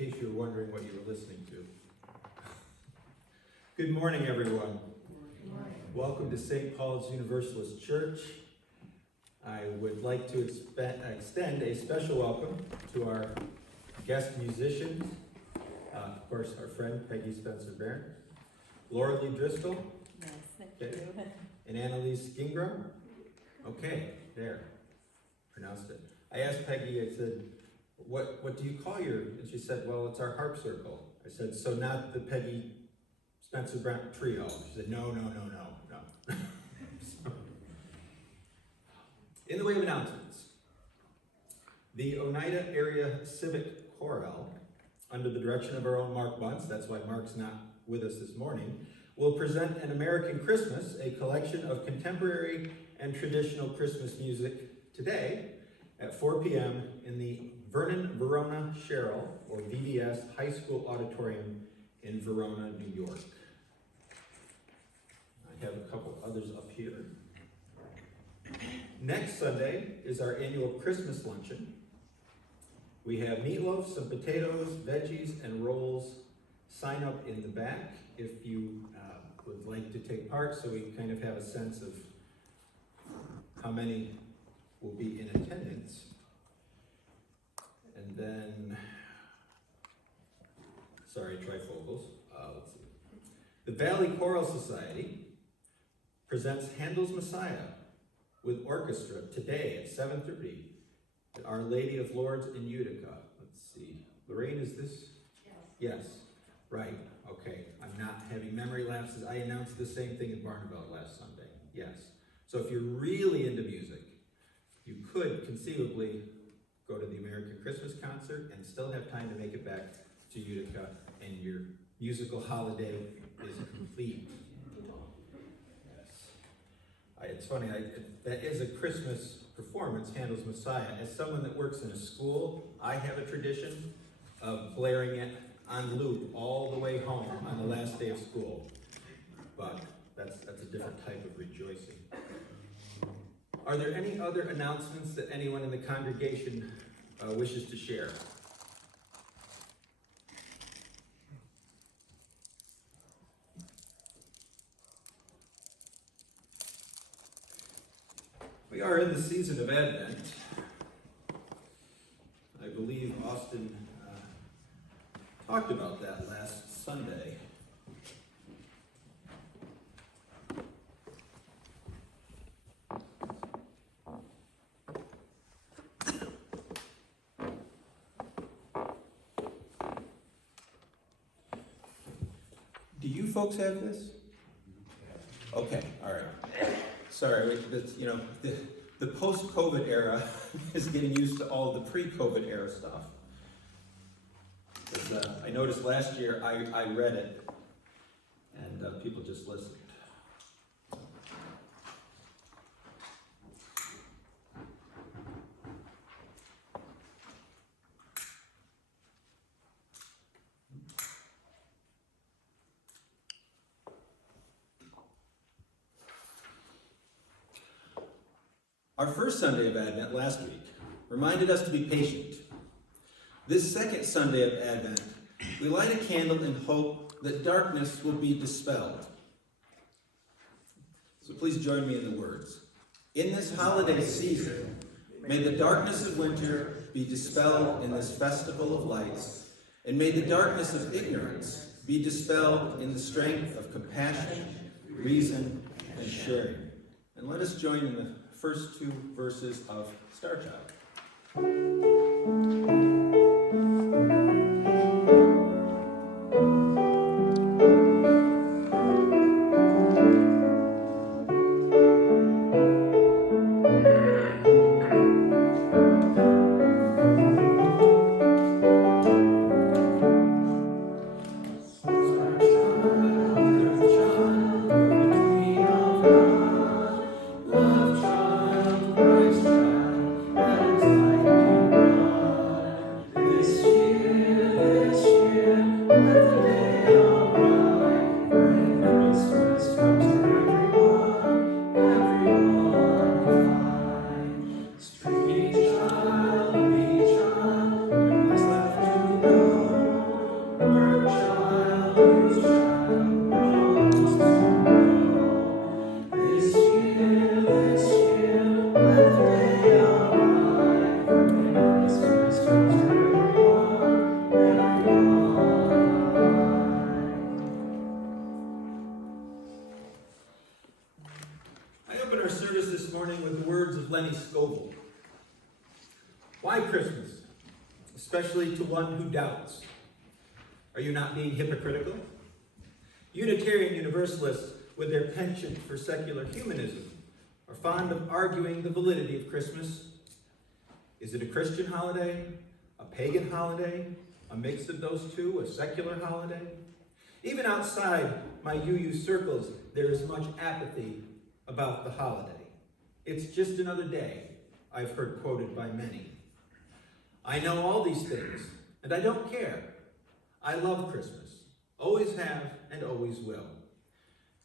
case you were wondering what you were listening to. Good morning, everyone. Good morning. Welcome to St. Paul's Universalist Church. I would like to extend a special welcome to our guest musicians. Of course, our friend Peggy Spencer-Bairn, Laura Lee Driscoll, Yes, thank you. and Annalise Gingram. Okay, there, pronounced it. I asked Peggy, I said, what do you call your, and she said, well, it's our harp circle. I said, so not the Peggy Spencer-Bairn trio. She said, no. So, in the way of announcements, the Oneida Area Civic Chorale, under the direction of our own Mark Bunce, that's why Mark's not with us this morning, will present An American Christmas, a collection of contemporary and traditional Christmas music today at 4 p.m. in the Vernon Verona Sherrill, or VVS, High School Auditorium in Verona, New York. I have a couple others up here. Next Sunday is our annual Christmas luncheon. We have meatloaf, some potatoes, veggies, and rolls. Sign up in the back if you would like to take part, so we kind of have a sense of how many will be in attendance. And then, sorry, trifocals. Let's see. The Valley Choral Society presents Handel's Messiah with orchestra today at 7:30 at Our Lady of Lourdes in Utica. Let's see. Lorraine, is this? Yes. Right. Okay. I'm not having memory lapses. I announced the same thing in Barneveld last Sunday. Yes. So if you're really into music, you could conceivably go to the American Christmas concert and still have time to make it back to Utica, and your musical holiday is complete. Yes. It's funny, that is a Christmas performance, Handel's Messiah. As someone that works in a school, I have a tradition of blaring it on loop all the way home on the last day of school. But that's a different type of rejoicing. Are there any other announcements that anyone in the congregation wishes to share? We are in the season of Advent. I believe Austin talked about that last Sunday. Do you folks have this? Okay, all right. Sorry, the post-COVID era is getting used to all the pre-COVID era stuff. I noticed last year I read it, and people just listened. Our first Sunday of Advent last week reminded us to be patient. This second Sunday of Advent, we light a candle in hope that darkness will be dispelled. So please join me in the words. In this holiday season, may the darkness of winter be dispelled in this festival of lights, and may the darkness of ignorance be dispelled in the strength of compassion, reason, and sharing. And let us join in the first two verses of Star Child. open our service this morning with the words of Lenny Scoville. Why Christmas? Especially to one who doubts. Are you not being hypocritical? Unitarian Universalists, with their penchant for secular humanism, are fond of arguing the validity of Christmas. Is it a Christian holiday? A pagan holiday? A mix of those two? A secular holiday? Even outside my UU circles, there is much apathy about the holiday. It's just another day, I've heard quoted by many. I know all these things, and I don't care. I love Christmas, always have and always will.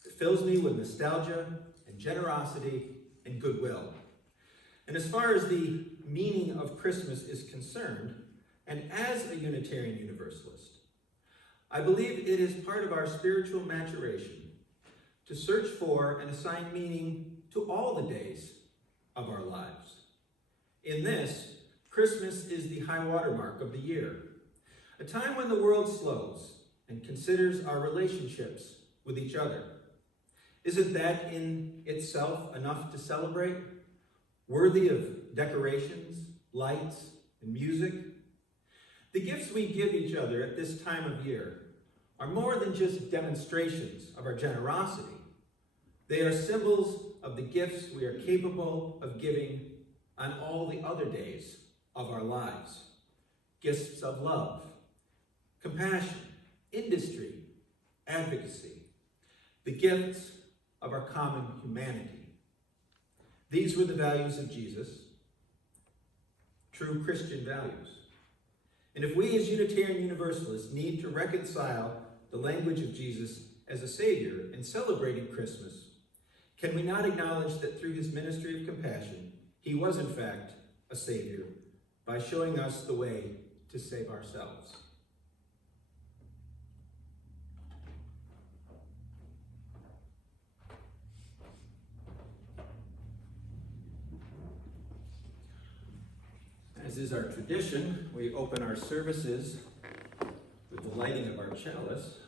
It fills me with nostalgia and generosity and goodwill. And as far as the meaning of Christmas is concerned, and as a Unitarian Universalist, I believe it is part of our spiritual maturation to search for and assign meaning to all the days of our lives. In this, Christmas is the high watermark of the year, a time when the world slows and considers our relationships with each other. Isn't that in itself enough to celebrate? Worthy of decorations, lights, and music? The gifts we give each other at this time of year are more than just demonstrations of our generosity. They are symbols of the gifts we are capable of giving on all the other days of our lives. Gifts of love, compassion, industry, advocacy, the gifts of our common humanity. These were the values of Jesus, true Christian values. And if we as Unitarian Universalists need to reconcile the language of Jesus as a Savior in celebrating Christmas, can we not acknowledge that through his ministry of compassion, he was in fact a Savior by showing us the way to save ourselves? As is our tradition, we open our services with the lighting of our chalice.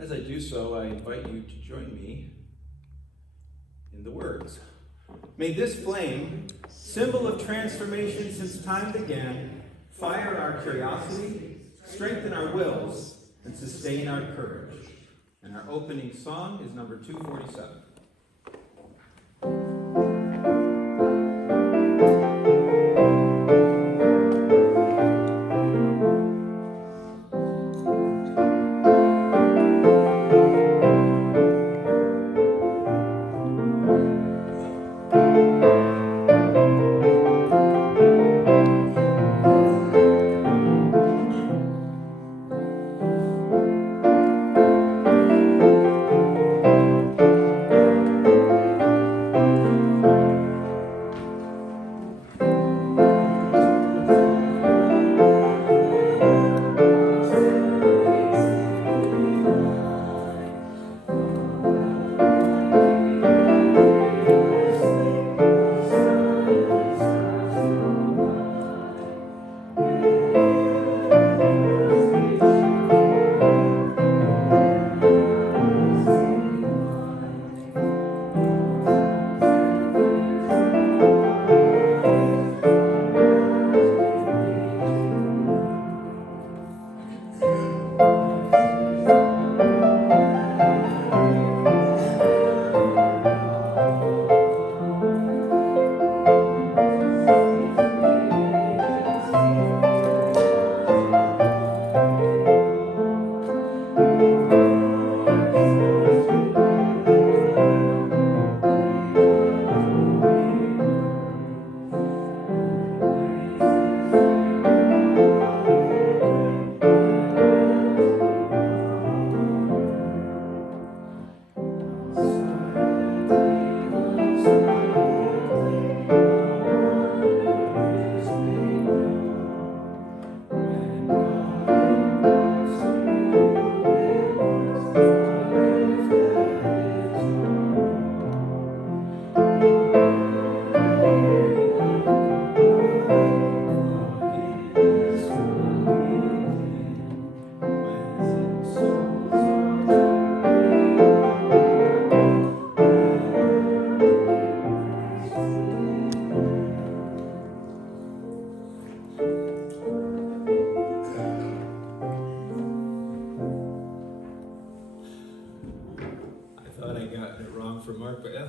As I do so, I invite you to join me in the words. May this flame, symbol of transformation since time began, fire our curiosity, strengthen our wills, and sustain our courage. And our opening song is number 247.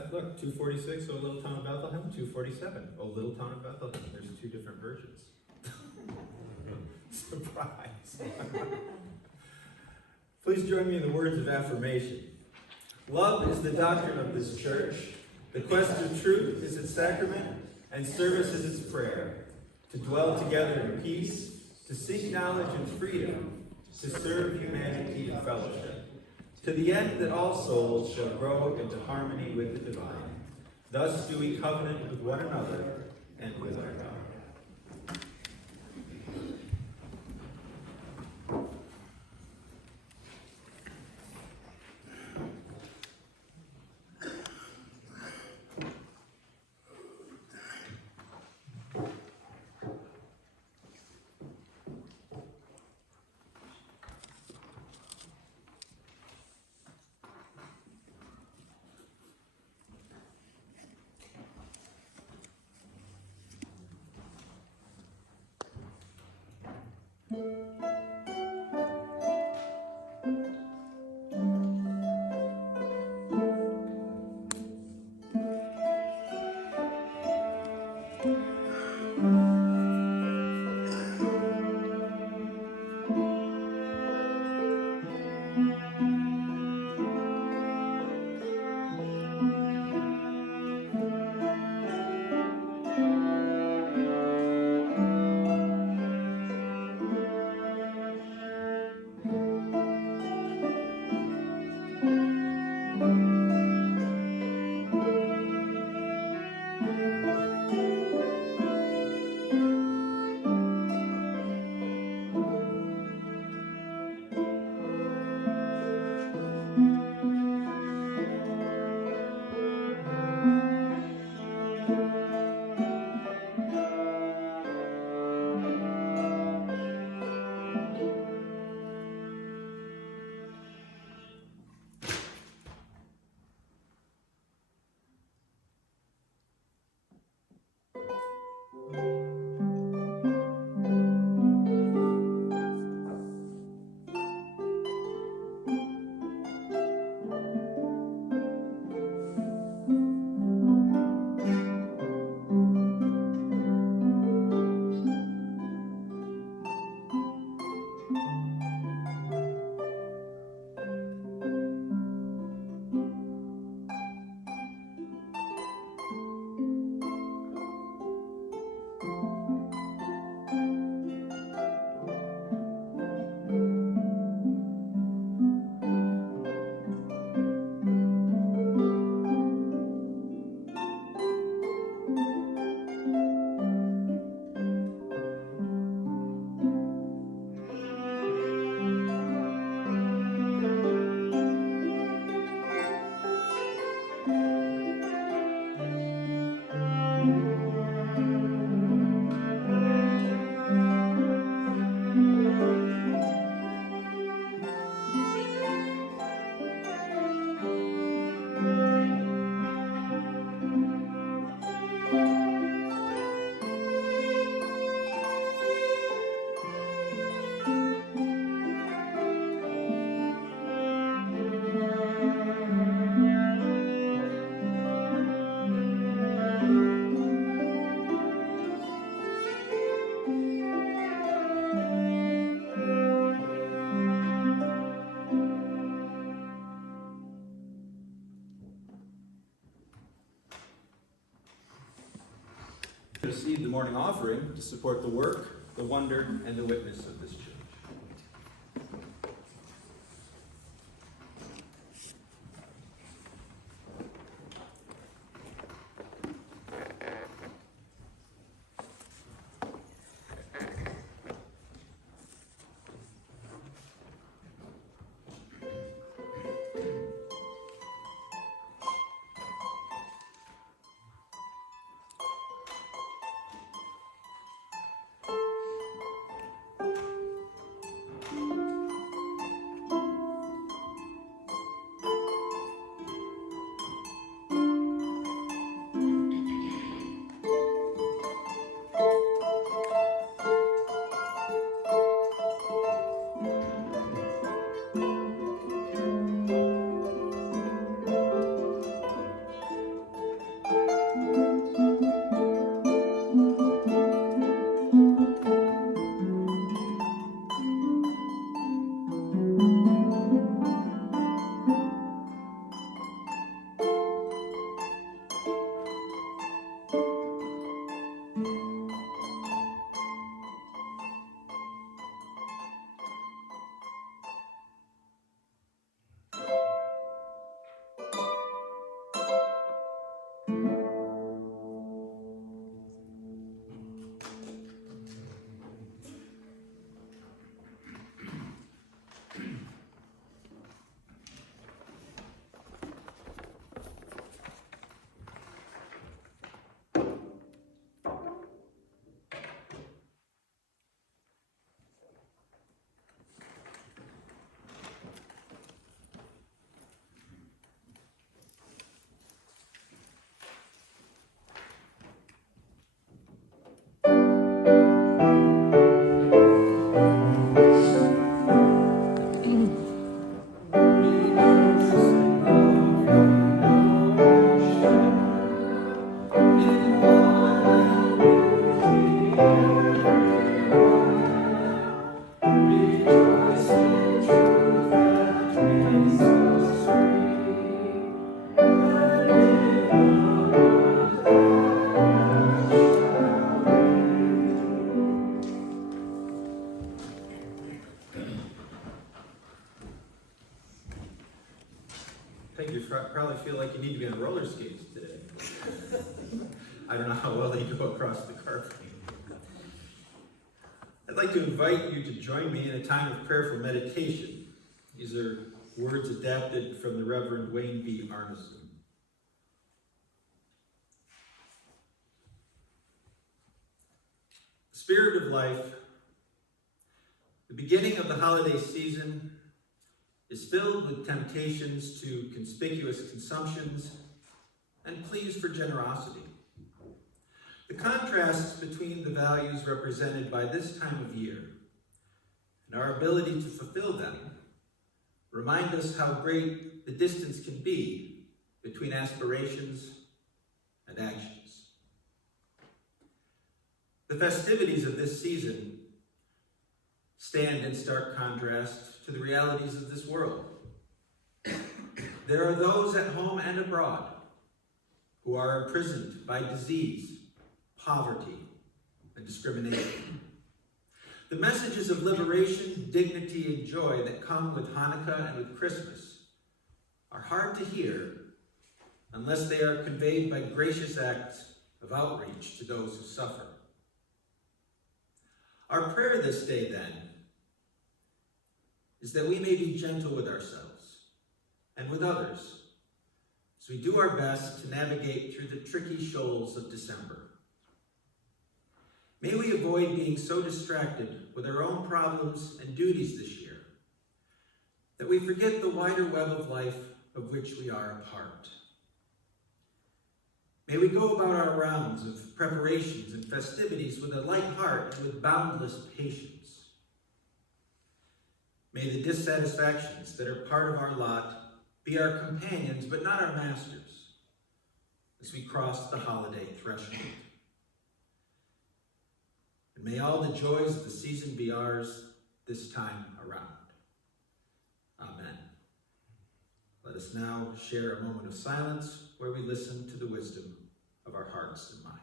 Beth, look, 246, O Little Town of Bethlehem, 247, O Little Town of Bethlehem. There's two different versions. Surprise. Please join me in the words of affirmation. Love is the doctrine of this church. The quest of truth is its sacrament, and service is its prayer. To dwell together in peace, to seek knowledge and freedom, to serve humanity in fellowship, to the end that all souls shall grow into harmony with the divine. Thus do we covenant with one another and with our God. Receive the morning offering to support the work, the wonder, and the witness of this church. these today. I don't know how well they go across the carpeting. I'd like to invite you to join me in a time of prayerful meditation. These are words adapted from the Reverend Wayne B. Arneson. Spirit of life, the beginning of the holiday season is filled with temptations to conspicuous consumptions and pleas for generosity. The contrasts between the values represented by this time of year and our ability to fulfill them remind us how great the distance can be between aspirations and actions. The festivities of this season stand in stark contrast to the realities of this world. There are those at home and abroad who are imprisoned by disease, poverty, and discrimination. The messages of liberation, dignity, and joy that come with Hanukkah and with Christmas are hard to hear unless they are conveyed by gracious acts of outreach to those who suffer. Our prayer this day, then, is that we may be gentle with ourselves and with others as we do our best to navigate through the tricky shoals of December. May we avoid being so distracted with our own problems and duties this year that we forget the wider web of life of which we are a part. May we go about our rounds of preparations and festivities with a light heart and with boundless patience. May the dissatisfactions that are part of our lot be our companions, but not our masters, as we cross the holiday threshold. And may all the joys of the season be ours this time around. Amen. Let us now share a moment of silence where we listen to the wisdom of our hearts and minds.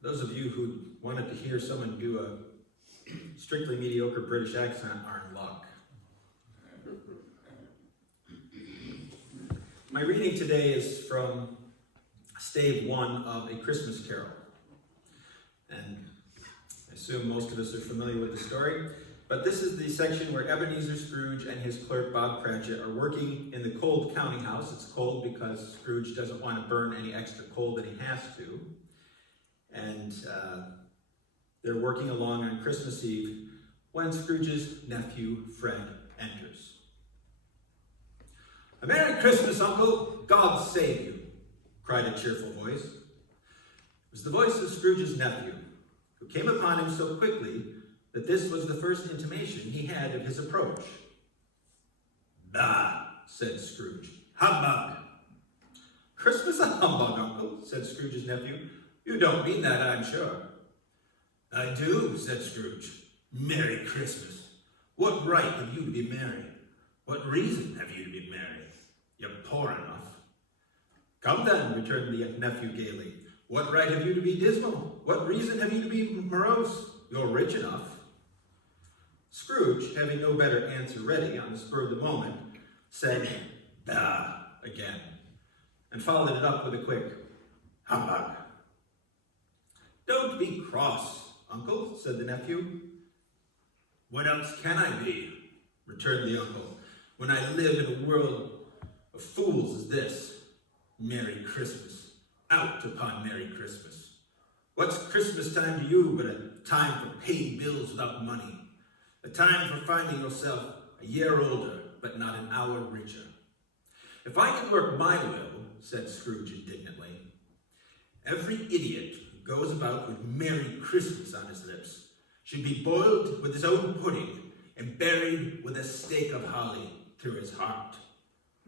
Those of you who wanted to hear someone do a strictly mediocre British accent are in luck. My reading today is from stave 1 of A Christmas Carol. And I assume most of us are familiar with the story, but this is the section where Ebenezer Scrooge and his clerk Bob Cratchit are working in the cold counting house. It's cold because Scrooge doesn't want to burn any extra coal than he has to. And they're working along on Christmas Eve when Scrooge's nephew, Fred, enters. "A Merry Christmas, Uncle! God save you!" cried a cheerful voice. It was the voice of Scrooge's nephew, who came upon him so quickly that this was the first intimation he had of his approach. "Bah!" said Scrooge. "Humbug!" "Christmas a humbug, Uncle," said Scrooge's nephew. "You don't mean that, I'm sure." "I do," said Scrooge. "Merry Christmas. What right have you to be merry? What reason have you to be merry? You're poor enough." "Come then," returned the nephew gaily. "What right have you to be dismal? What reason have you to be morose? You're rich enough." Scrooge, having no better answer ready on the spur of the moment, said, "Bah," again, and followed it up with a quick, "Humbug." "Don't be cross, Uncle," said the nephew. "What else can I be?" returned the uncle, "when I live in a world of fools as this? Merry Christmas. Out upon Merry Christmas. What's Christmas time to you but a time for paying bills without money? A time for finding yourself a year older, but not an hour richer. If I could work my will," said Scrooge indignantly, "every idiot who goes about with Merry Christmas on his lips should be boiled with his own pudding and buried with a stake of holly through his heart.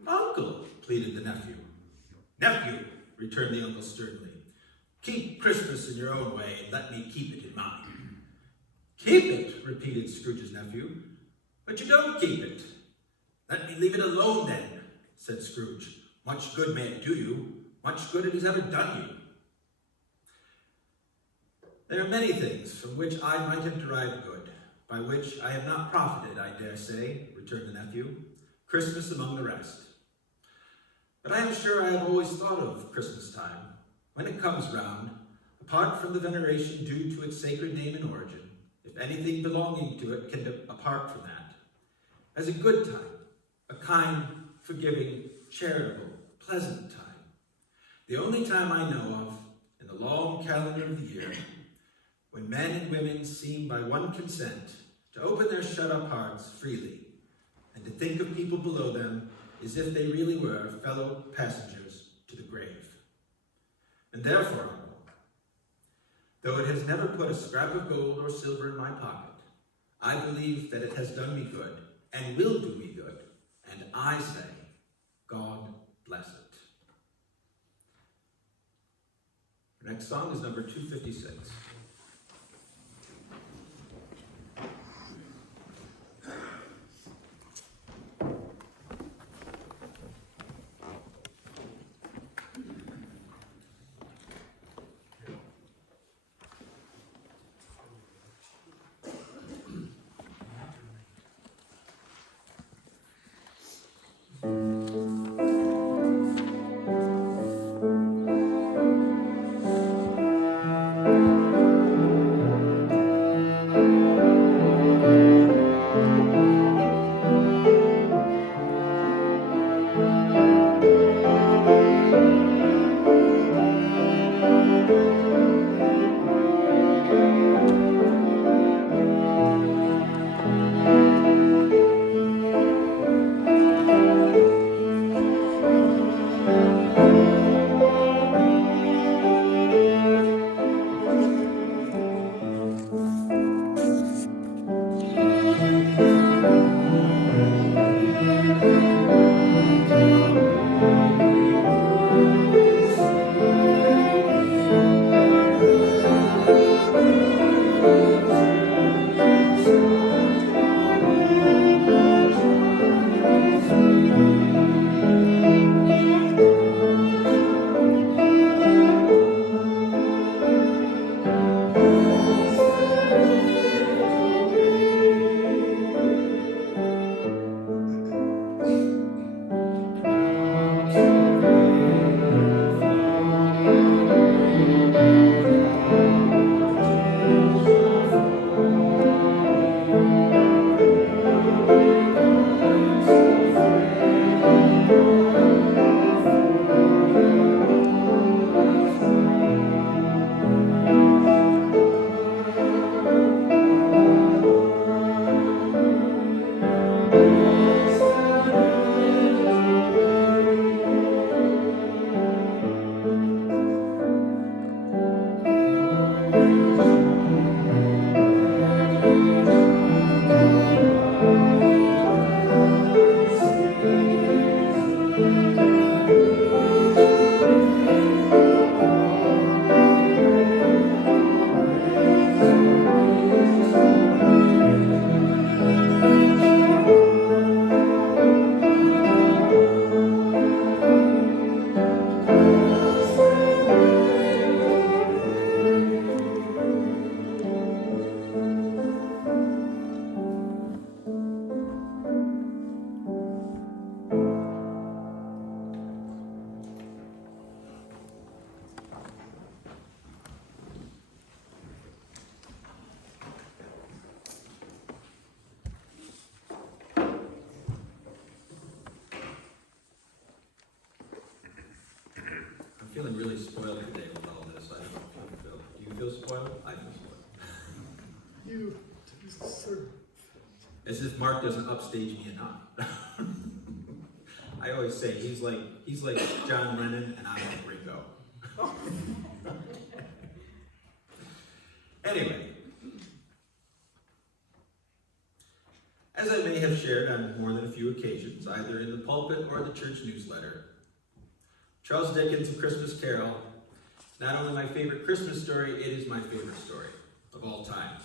Uncle, pleaded the nephew. Nephew, returned the uncle sternly, keep Christmas in your own way and let me keep it in mine. Keep it, repeated Scrooge's nephew, but you don't keep it. Let me leave it alone then, said Scrooge. Much good may it do you, much good it has ever done you. There are many things from which I might have derived good, by which I have not profited, I dare say, returned the nephew, Christmas among the rest. But I am sure I have always thought of Christmas time, when it comes round, apart from the veneration due to its sacred name and origin, if anything belonging to it can apart from that, as a good time, a kind, forgiving, charitable, pleasant time. The only time I know of, in the long calendar of the year, when men and women seem by one consent to open their shut-up hearts freely and to think of people below them as if they really were fellow passengers to the grave. And therefore, though it has never put a scrap of gold or silver in my pocket, I believe that it has done me good and will do me good, and I say, God bless it. Our next song is number 256. Feeling really spoiled today with all this. I don't know if you feel. Do you feel spoiled? I feel spoiled. You, sir. As if Mark doesn't upstage me enough. I always say he's like John Lennon and I'm like Ringo. Anyway, as I may have shared on more than a few occasions, either in the pulpit or the church newsletter. Charles Dickens' A Christmas Carol is not only my favorite Christmas story, it is my favorite story of all time.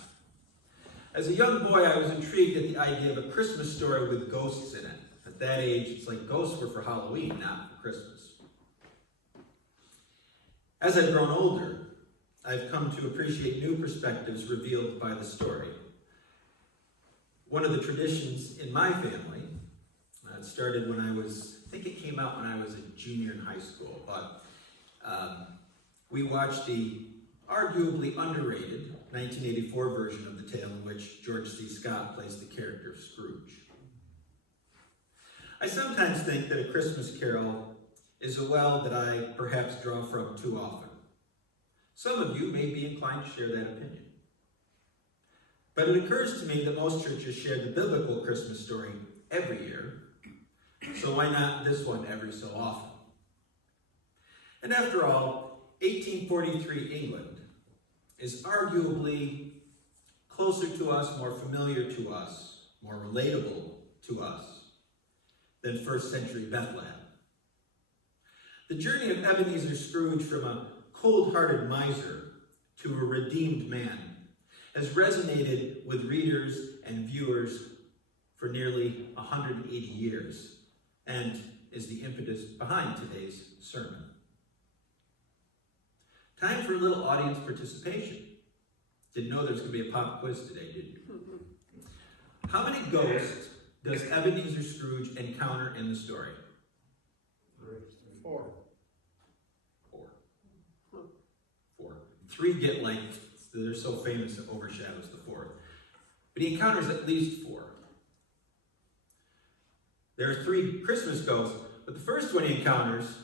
As a young boy, I was intrigued at the idea of a Christmas story with ghosts in it. At that age, it's like ghosts were for Halloween, not for Christmas. As I've grown older, I've come to appreciate new perspectives revealed by the story. One of the traditions in my family, it started when I think it came out when I was a junior in high school, but we watched the arguably underrated 1984 version of the tale in which George C. Scott plays the character Scrooge. I sometimes think that A Christmas Carol is a well that I perhaps draw from too often. Some of you may be inclined to share that opinion. But it occurs to me that most churches share the biblical Christmas story every year, so why not this one every so often? And after all, 1843 England is arguably closer to us, more familiar to us, more relatable to us than first century Bethlehem. The journey of Ebenezer Scrooge from a cold-hearted miser to a redeemed man has resonated with readers and viewers for nearly 180 years and is the impetus behind today's sermon. Time for a little audience participation. Didn't know there was going to be a pop quiz today, did you? How many ghosts does Ebenezer Scrooge encounter in the story? 4. 4. 3 get they're so famous it overshadows the 4th. But he encounters at least 4. There are 3 Christmas ghosts, but the first one he encounters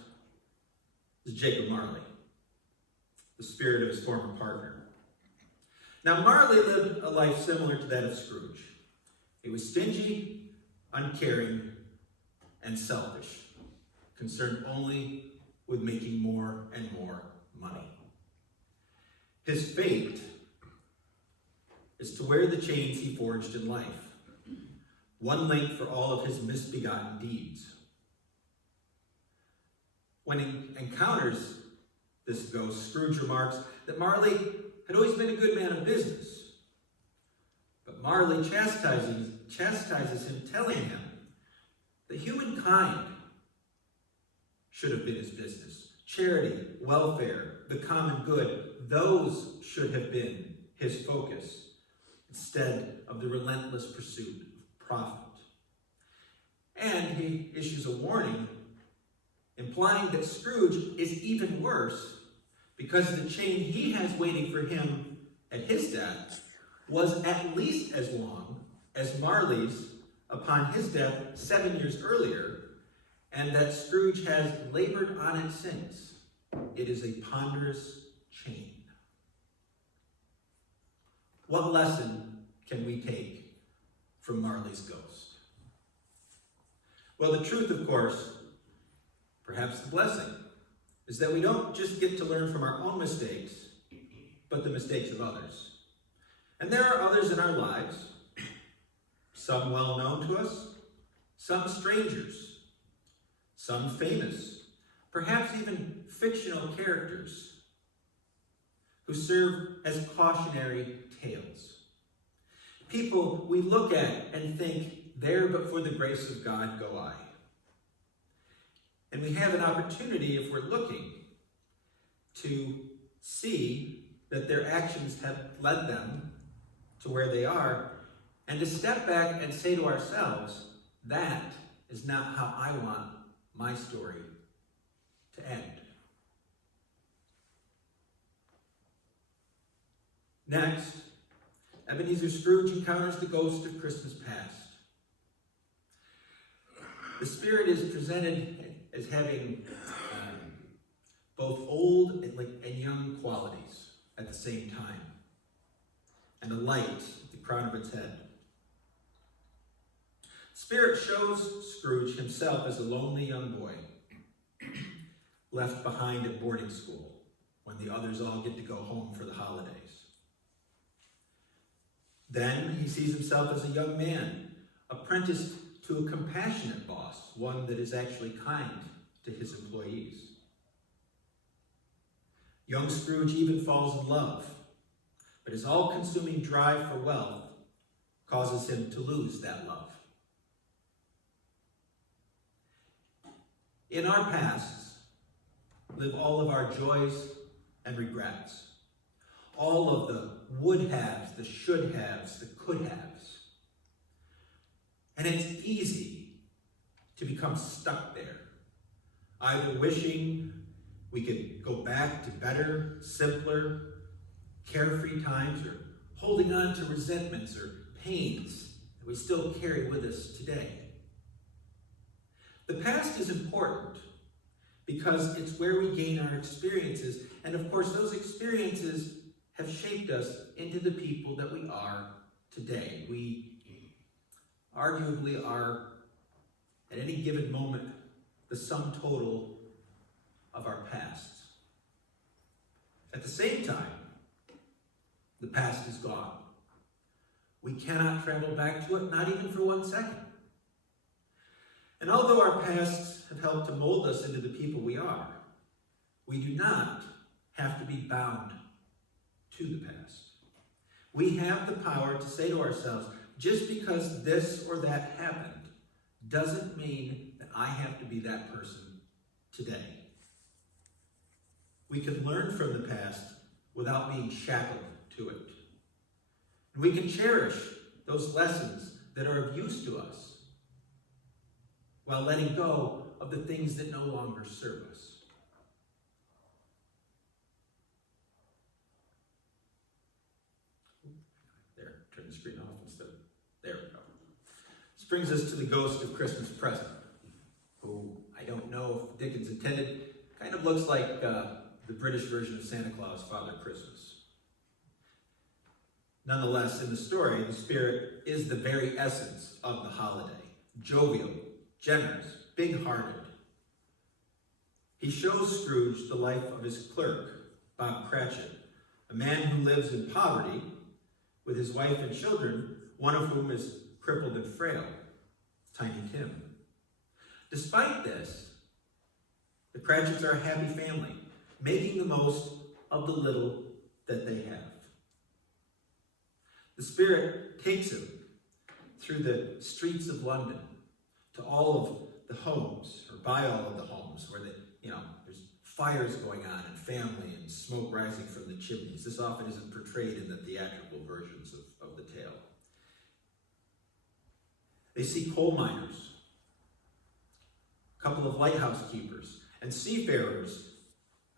is Jacob Marley, the spirit of his former partner. Now, Marley lived a life similar to that of Scrooge. He was stingy, uncaring, and selfish, concerned only with making more and more money. His fate is to wear the chains he forged in life, one link for all of his misbegotten deeds. When he encounters this ghost, Scrooge remarks that Marley had always been a good man of business. But Marley chastises him, telling him that humankind should have been his business. Charity, welfare, the common good, those should have been his focus, instead of the relentless pursuit of profit. And he issues a warning, implying that Scrooge is even worse because the chain he has waiting for him at his death was at least as long as Marley's upon his death 7 years earlier, and that Scrooge has labored on it since. It is a ponderous chain. What lesson can we take from Marley's ghost? Well, the truth, of course, perhaps the blessing, is that we don't just get to learn from our own mistakes, but the mistakes of others. And there are others in our lives, some well known to us, some strangers, some famous, perhaps even fictional characters, who serve as cautionary tales. People we look at and think, there but for the grace of God go I. And we have an opportunity, if we're looking, to see that their actions have led them to where they are, and to step back and say to ourselves, that is not how I want my story to end. Next, Ebenezer Scrooge encounters the ghost of Christmas past. The spirit is presented as having both old and young qualities at the same time, and a light at the crown of its head. Spirit shows Scrooge himself as a lonely young boy, left behind at boarding school when the others all get to go home for the holidays. Then he sees himself as a young man, apprenticed to a compassionate boss, one that is actually kind to his employees. Young Scrooge even falls in love, but his all-consuming drive for wealth causes him to lose that love. In our pasts live all of our joys and regrets, all of the would-haves, the should-haves, the could-haves. And it's easy to become stuck there, either wishing we could go back to better, simpler, carefree times, or holding on to resentments or pains that we still carry with us today. The past is important because it's where we gain our experiences, and of course those experiences have shaped us into the people that we are today. We arguably are, at any given moment, the sum total of our pasts. At the same time, the past is gone. We cannot travel back to it, not even for 1 second. And although our pasts have helped to mold us into the people we are, we do not have to be bound to the past. We have the power to say to ourselves, just because this or that happened doesn't mean that I have to be that person today. We can learn from the past without being shackled to it. And we can cherish those lessons that are of use to us while letting go of the things that no longer serve us. There, turn the screen off instead. There we go. This brings us to the ghost of Christmas Present, who I don't know if Dickens intended, kind of looks like the British version of Santa Claus, Father Christmas. Nonetheless, in the story, the spirit is the very essence of the holiday. Jovial, generous, big-hearted. He shows Scrooge the life of his clerk, Bob Cratchit, a man who lives in poverty with his wife and children, one of whom is crippled and frail, Tiny Tim. Despite this, the Cratchits are a happy family, making the most of the little that they have. The Spirit takes him through the streets of London to all of the homes, or by all of the homes, where there's fires going on and family and smoke rising from the chimneys. This often isn't portrayed in the theatrical versions of the tale. They see coal miners, a couple of lighthouse keepers, and seafarers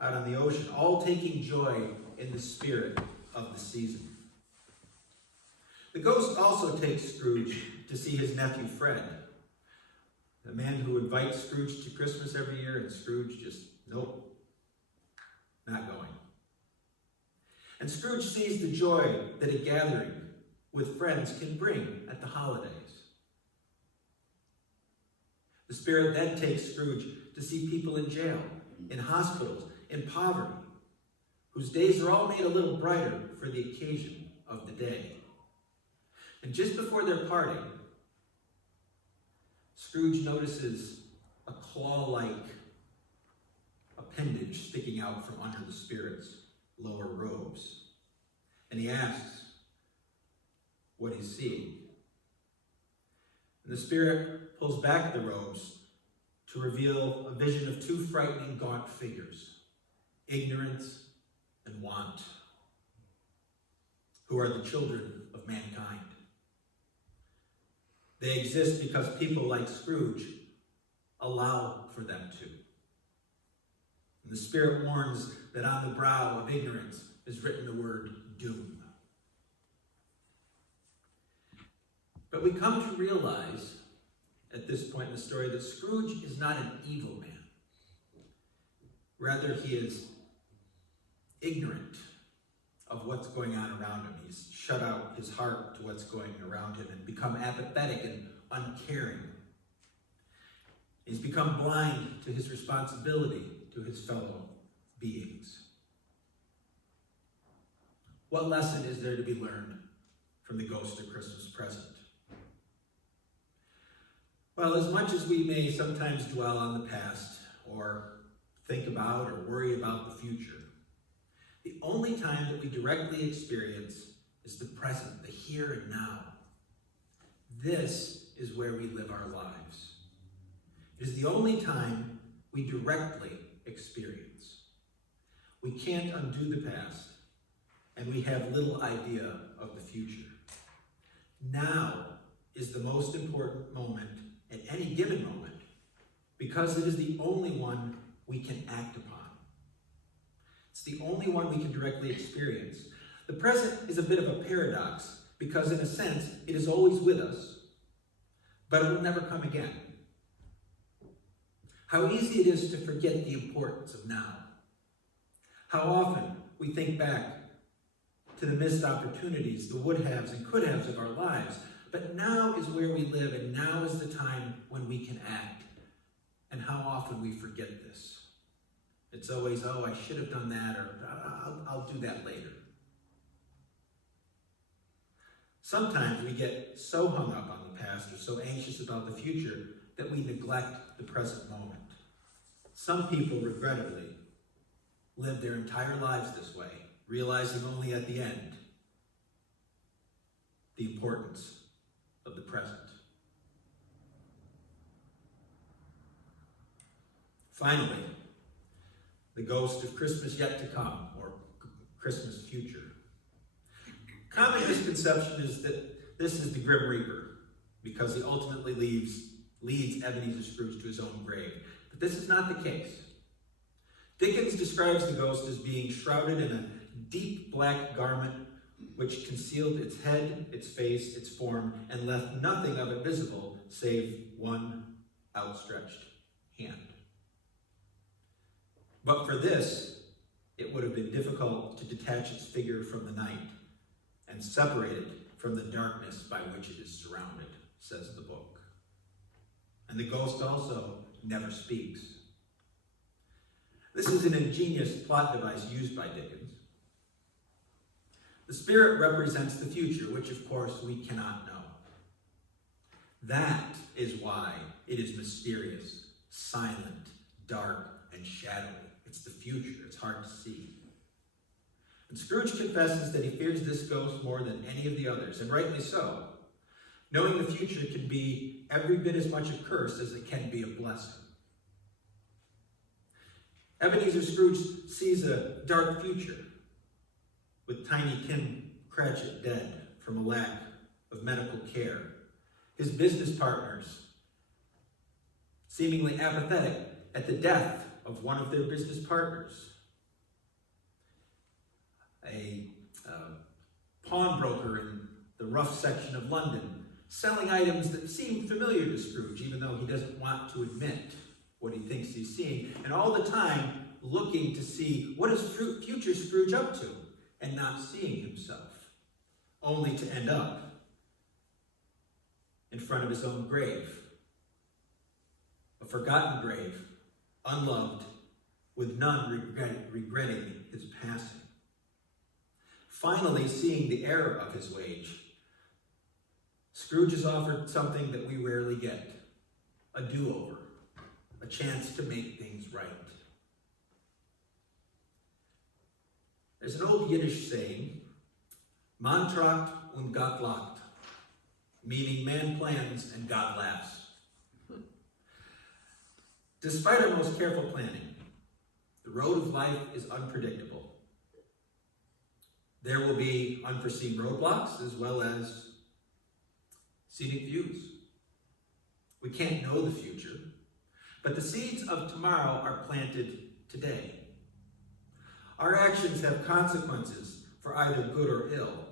out on the ocean, all taking joy in the spirit of the season. The ghost also takes Scrooge to see his nephew Fred, the man who invites Scrooge to Christmas every year, and Scrooge just, nope, not going. And Scrooge sees the joy that a gathering with friends can bring at the holidays. The Spirit then takes Scrooge to see people in jail, in hospitals, in poverty, whose days are all made a little brighter for the occasion of the day. And just before they're parting, Scrooge notices a claw-like appendage sticking out from under the Spirit's lower robes. And he asks what he's seeing. And the Spirit pulls back the robes to reveal a vision of two frightening, gaunt figures, ignorance and want, who are the children of mankind. They exist because people like Scrooge allow for them to. And the Spirit warns that on the brow of ignorance is written the word doom. But we come to realize at this point in the story that Scrooge is not an evil man. Rather, he is ignorant of what's going on around him. He's shut out his heart to what's going around him and become apathetic and uncaring. He's become blind to his responsibility to his fellow beings. What lesson is there to be learned from the ghost of Christmas Present? Well, as much as we may sometimes dwell on the past or think about or worry about the future, the only time that we directly experience is the present, the here and now. This is where we live our lives. It is the only time we directly experience. We can't undo the past, and we have little idea of the future. Now is the most important moment at any given moment, because it is the only one we can act upon. It's the only one we can directly experience. The present is a bit of a paradox, because in a sense, it is always with us, but it will never come again. How easy it is to forget the importance of now. How often we think back to the missed opportunities, the would-haves and could-haves of our lives. But now is where we live, and now is the time when we can act. And how often we forget this. It's always, oh, I should have done that, or I'll do that later. Sometimes we get so hung up on the past or so anxious about the future that we neglect the present moment. Some people, regrettably, live their entire lives this way, realizing only at the end the importance of the present. Finally, the ghost of Christmas yet to come, or Christmas future. Common misconception is that this is the Grim Reaper, because he ultimately leads Ebenezer Scrooge to his own grave. But this is not the case. Dickens describes the ghost as being shrouded in a deep black garment which concealed its head, its face, its form, and left nothing of it visible save one outstretched hand. But for this, it would have been difficult to detach its figure from the night and separate it from the darkness by which it is surrounded, says the book. And the ghost also never speaks. This is an ingenious plot device used by Dickens. The spirit represents the future, which of course we cannot know. That is why it is mysterious, silent, dark, and shadowy. It's the future. It's hard to see. And Scrooge confesses that he fears this ghost more than any of the others, and rightly so. Knowing the future can be every bit as much a curse as it can be a blessing. Ebenezer Scrooge sees a dark future, with Tiny Tim Cratchit dead from a lack of medical care. His business partners seemingly apathetic at the death of one of their business partners. A pawnbroker in the rough section of London, selling items that seem familiar to Scrooge, even though he doesn't want to admit what he thinks he's seeing, and all the time looking to see what is future Scrooge up to, and not seeing himself, only to end up in front of his own grave. A forgotten grave, unloved, with none regretting his passing. Finally, seeing the error of his wage, Scrooge is offered something that we rarely get, a do-over, a chance to make things right. There's an old Yiddish saying, "Man tracht und Gott lacht," meaning man plans and God laughs. Despite our most careful planning, the road of life is unpredictable. There will be unforeseen roadblocks as well as scenic views. We can't know the future, but the seeds of tomorrow are planted today. Our actions have consequences for either good or ill.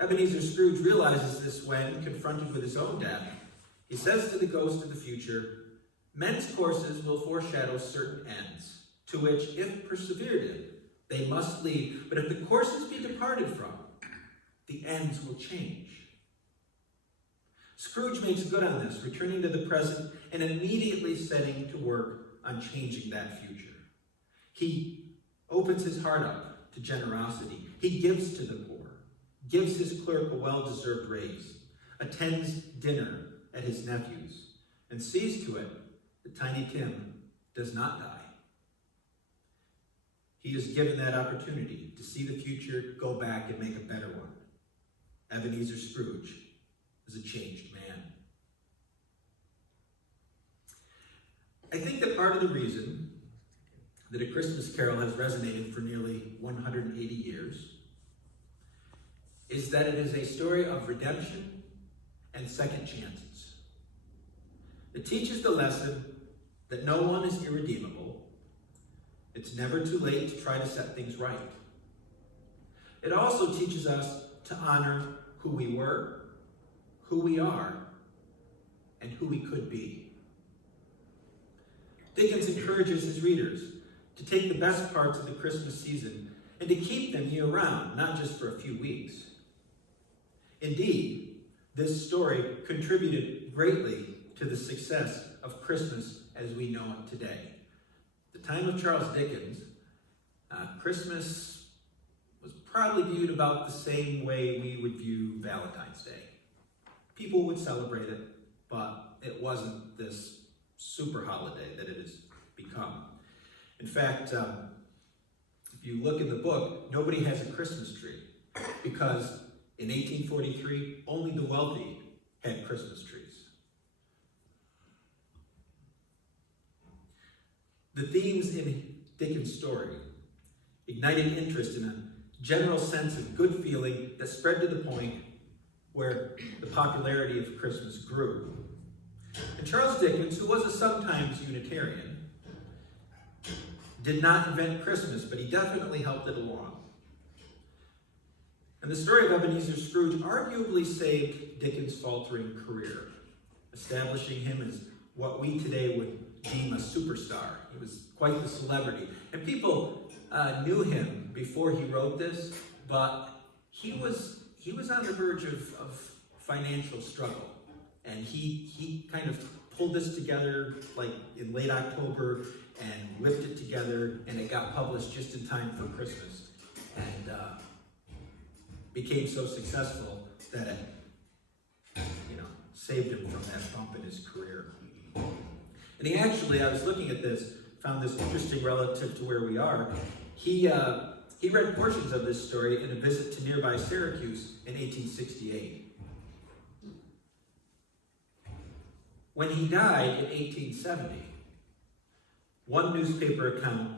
Ebenezer Scrooge realizes this when, confronted with his own death, he says to the ghost of the future, "Men's courses will foreshadow certain ends, to which, if persevered in, they must lead. But if the courses be departed from, the ends will change." Scrooge makes good on this, returning to the present and immediately setting to work on changing that future. He opens his heart up to generosity. He gives to the poor, gives his clerk a well-deserved raise, attends dinner at his nephew's, and sees to it that Tiny Tim does not die. He is given that opportunity to see the future, go back, and make a better one. Ebenezer Scrooge is a changed man. I think that part of the reason that A Christmas Carol has resonated for nearly 180 years is that it is a story of redemption and second chances. It teaches the lesson that no one is irredeemable. It's never too late to try to set things right. It also teaches us to honor who we were, who we are, and who we could be. Dickens encourages his readers to take the best parts of the Christmas season and to keep them year-round, not just for a few weeks. Indeed, this story contributed greatly to the success of Christmas as we know it today. At the time of Charles Dickens, Christmas was probably viewed about the same way we would view Valentine's Day. People would celebrate it, but it wasn't this super holiday that it has become. In fact, if you look in the book, nobody has a Christmas tree because in 1843, only the wealthy had Christmas trees. The themes in Dickens' story ignited interest in a general sense of good feeling that spread to the point where the popularity of Christmas grew. And Charles Dickens, who was a sometimes Unitarian, did not invent Christmas, but he definitely helped it along. And the story of Ebenezer Scrooge arguably saved Dickens' faltering career, establishing him as what we today would deem a superstar. He was quite the celebrity. And people knew him before he wrote this, but he was on the verge of financial struggle. And he kind of pulled this together like in late October and whipped it together, and it got published just in time for Christmas. And became so successful that it, saved him from that bump in his career. And he actually, I was looking at this, found this interesting relative to where we are. He read portions of this story in a visit to nearby Syracuse in 1868. When he died in 1870, one newspaper account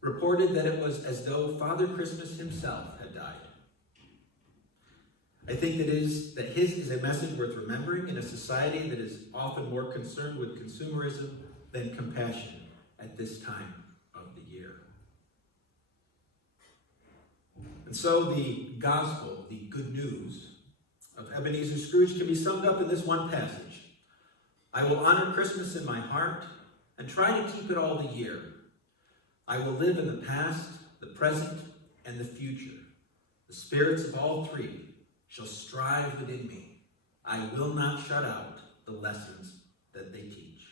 reported that it was as though Father Christmas himself had died. I think that his is a message worth remembering in a society that is often more concerned with consumerism than compassion at this time of the year. And so the gospel, the good news of Ebenezer Scrooge can be summed up in this one passage. I will honor Christmas in my heart and try to keep it all the year. I will live in the past, the present, and the future. The spirits of all three shall strive within me. I will not shut out the lessons that they teach.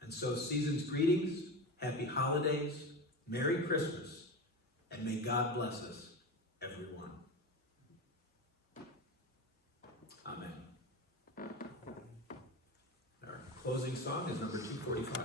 And so season's greetings, happy holidays, Merry Christmas, and may God bless us, everyone. Amen. Our closing song is number 245.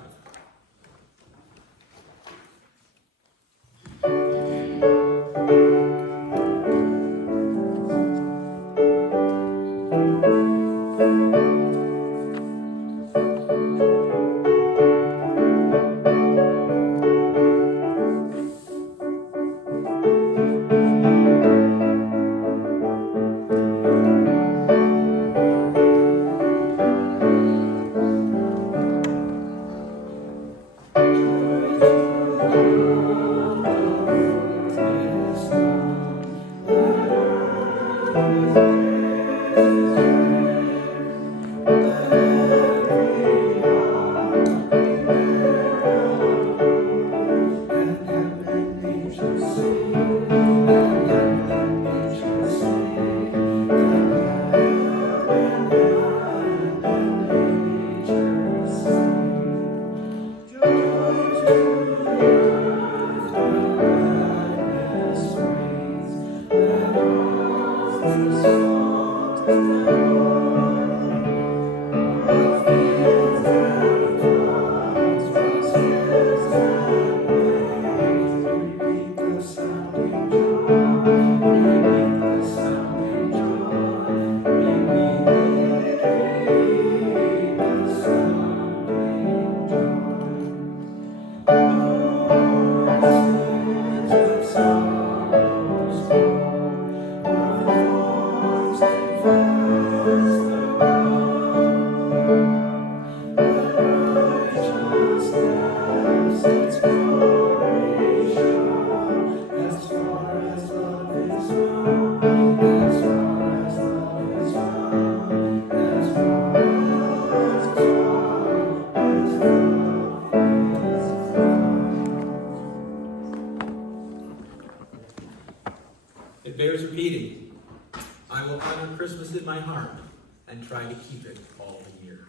Christmas in my heart and try to keep it all year.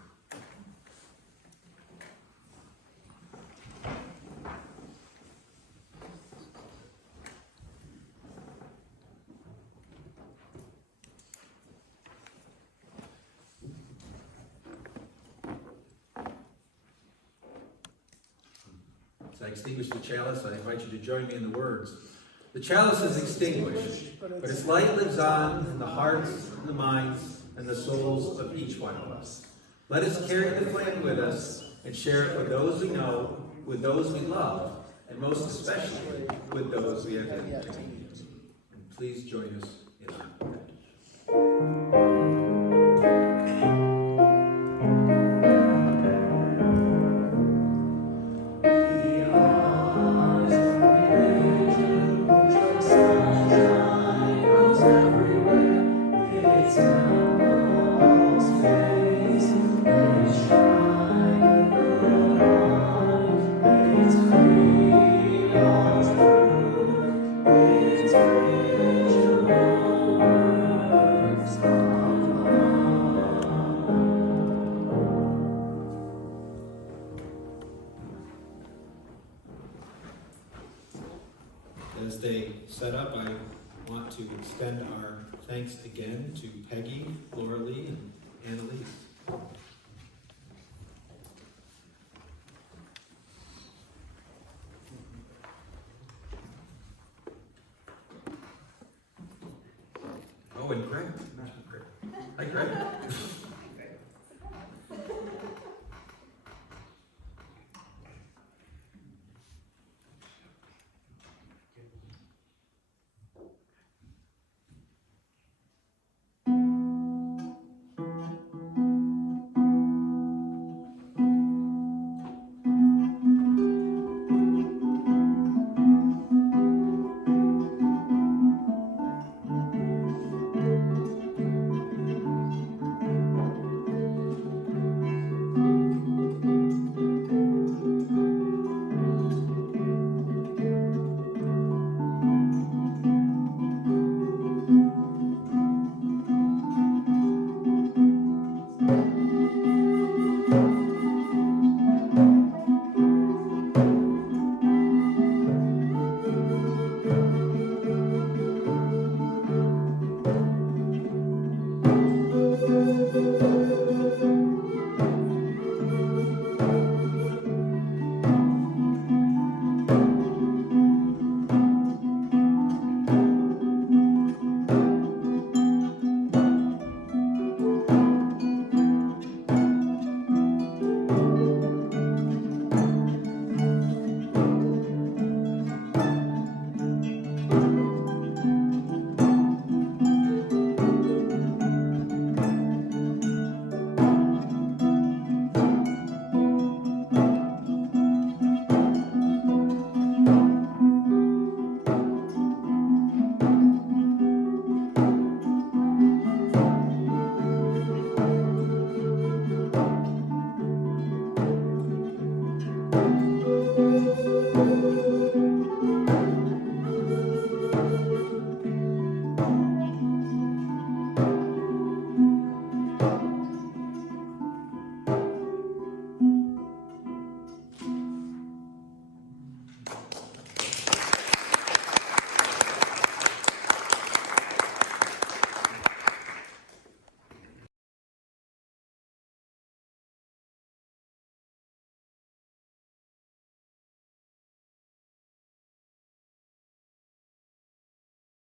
As I extinguish the chalice, I invite you to join me in the words. The chalice is extinguished, but its light lives on in the hearts and the minds and the souls of each one of us. Let us carry the flame with us and share it with those we know, with those we love, and most especially with those we have yet to meet. And please join us in our prayer. As they set up, I want to extend our thanks again to Peggy, Laura Lee, and Annalise. Oh, and Greg. Hi, Greg.